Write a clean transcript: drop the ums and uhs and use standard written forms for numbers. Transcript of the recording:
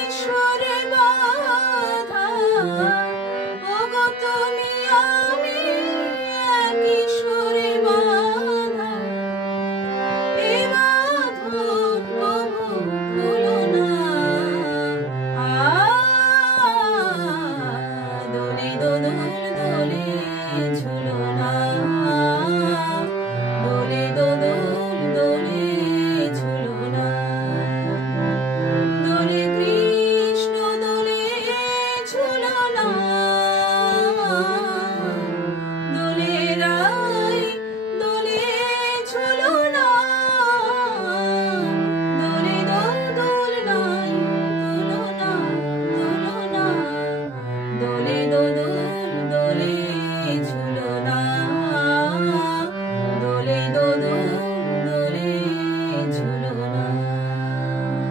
ঈশ্বরে বাধা, ওগো তুমি আমি এক ঈশ্বরে বাধা, এ বাঁধন কভু খুলো না। দোলে দোদুল দোলে ঝুলো না, দোলে দোদুল দোলে ঝুলো না। দোলে কৃষ্ণ দোলে ঝুলো না, দোলে রাই দোলে ঝুলো না। দোলে দোদুল নাই তুলো না, তুলো না, দোলে দোদুল দোলে ঝুলো না।